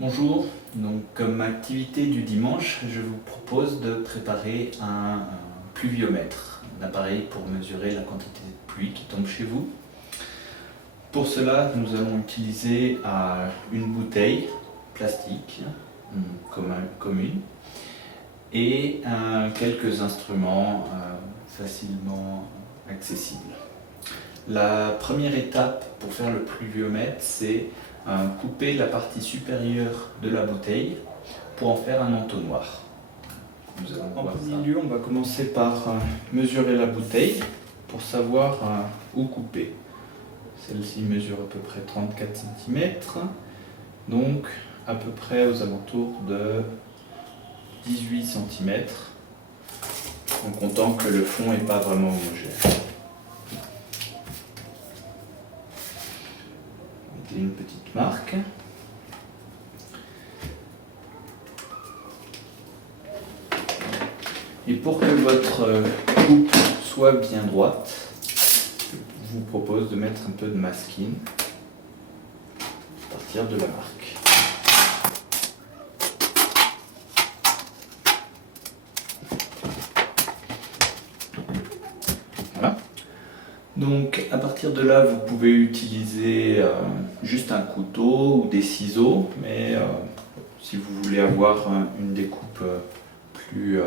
Bonjour, donc comme activité du dimanche, je vous propose de préparer un pluviomètre, un appareil pour mesurer la quantité de pluie qui tombe chez vous. Pour cela, nous allons utiliser une bouteille plastique commune et quelques instruments facilement accessibles. La première étape pour faire le pluviomètre, c'est couper la partie supérieure de la bouteille pour en faire un entonnoir. En premier lieu, on va commencer par mesurer la bouteille pour savoir où couper. Celle-ci mesure à peu près 34 cm, donc à peu près aux alentours de 18 cm, en comptant que le fond n'est pas vraiment homogène. Mettez une petite marque. Et pour que votre coupe soit bien droite, je vous propose de mettre un peu de masking à partir de la marque. Voilà. Donc à partir de là, vous pouvez utiliser juste un couteau ou des ciseaux, mais si vous voulez avoir une découpe plus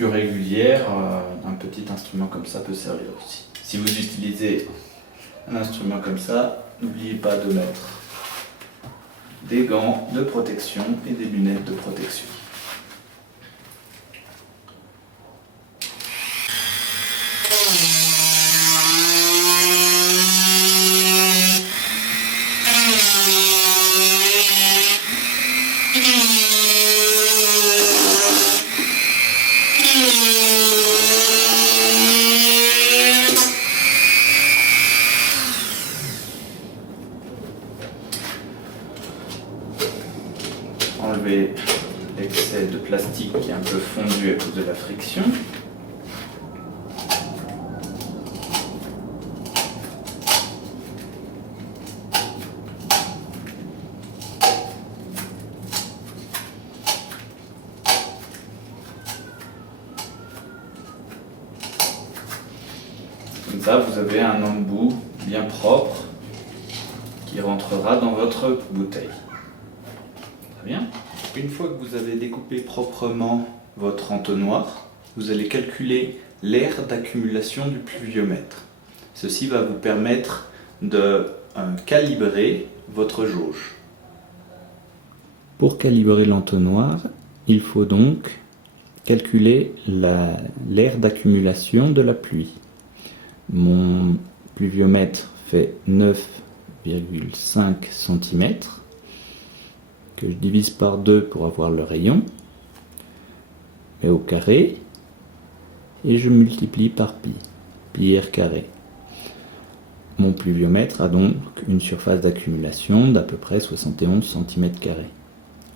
régulière, un petit instrument comme ça peut servir aussi. Si vous utilisez un instrument comme ça, n'oubliez pas de mettre des gants de protection et des lunettes de protection. Enlever l'excès de plastique qui est un peu fondu à cause de la friction. Comme ça, vous avez un embout bien propre qui rentrera dans votre bouteille. Très bien. Une fois que vous avez découpé proprement votre entonnoir, vous allez calculer l'aire d'accumulation du pluviomètre. Ceci va vous permettre de calibrer votre jauge. Pour calibrer l'entonnoir, il faut donc calculer l'aire d'accumulation de la pluie. Mon pluviomètre fait 9,5 cm. Que je divise par 2 pour avoir le rayon, mais au carré, et je multiplie par pi r carré. Mon pluviomètre a donc une surface d'accumulation d'à peu près 71 cm².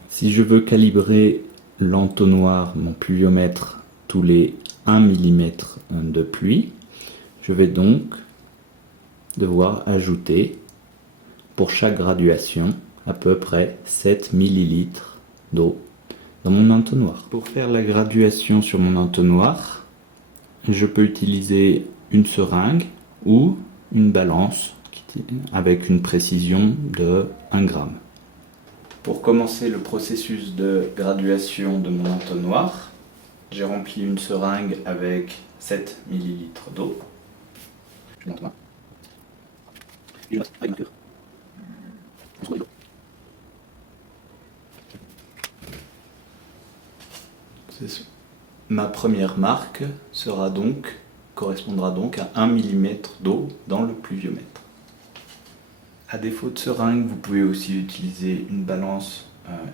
Si je veux calibrer l'entonnoir, mon pluviomètre, tous les 1 mm de pluie, je vais donc devoir ajouter pour chaque graduation à peu près 7 ml d'eau dans mon entonnoir. Pour faire la graduation sur mon entonnoir, je peux utiliser une seringue ou une balance avec une précision de 1 g. Pour commencer le processus de graduation de mon entonnoir, j'ai rempli une seringue avec 7 ml d'eau. Ma première marque correspondra donc à 1 mm d'eau dans le pluviomètre. À défaut de seringue, vous pouvez aussi utiliser une balance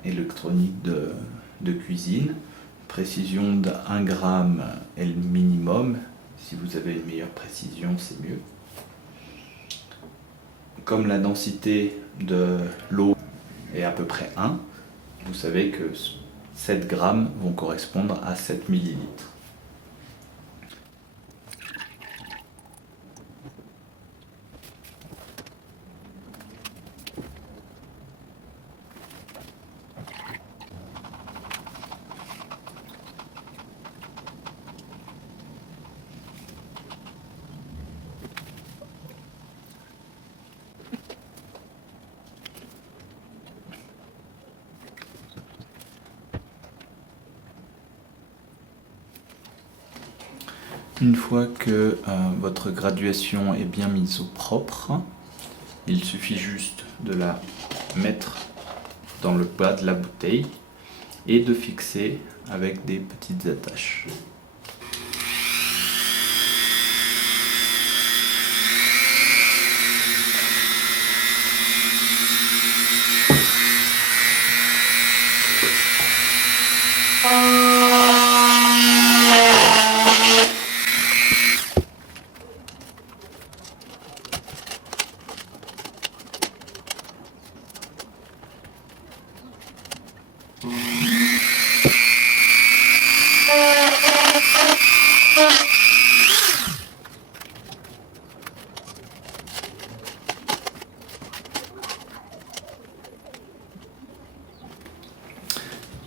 électronique de cuisine. Précision de 1 g est le minimum. Si vous avez une meilleure précision, c'est mieux. Comme la densité de l'eau est à peu près 1, vous savez que 7 grammes vont correspondre à 7 millilitres. Une fois que votre graduation est bien mise au propre, il suffit juste de la mettre dans le bas de la bouteille et de fixer avec des petites attaches.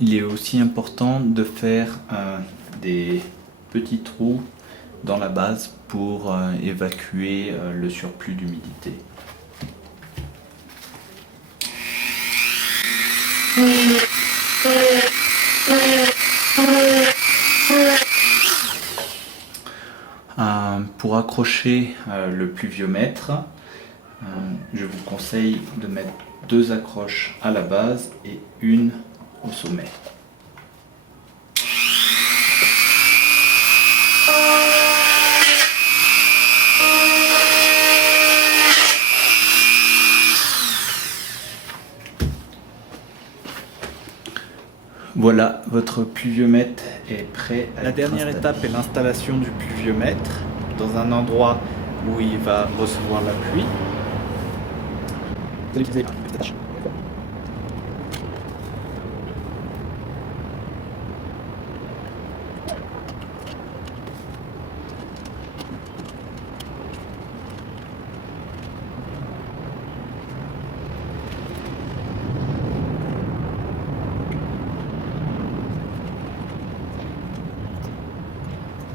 Il est aussi important de faire des petits trous dans la base pour évacuer le surplus d'humidité. Pour accrocher le pluviomètre, je vous conseille de mettre 2 accroches à la base et une au sommet. Voilà, votre pluviomètre est prêt à La dernière étape est l'installation du pluviomètre dans un endroit où il va recevoir la pluie. Vous allez utiliser une petite attache.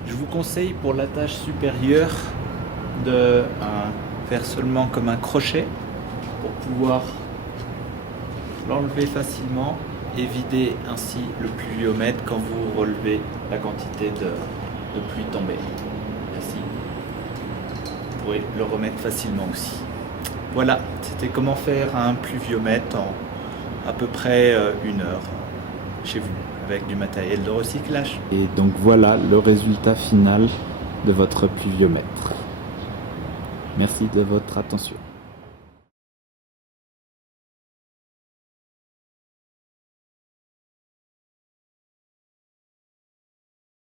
Je vous conseille pour l'attache supérieure de faire seulement comme un crochet pour pouvoir l'enlever facilement et vider ainsi le pluviomètre quand vous relevez la quantité de pluie tombée. Ainsi, vous pourrez le remettre facilement aussi. Voilà, c'était comment faire un pluviomètre en à peu près 1 heure chez vous, avec du matériel de recyclage. Et donc voilà le résultat final de votre pluviomètre. Merci de votre attention.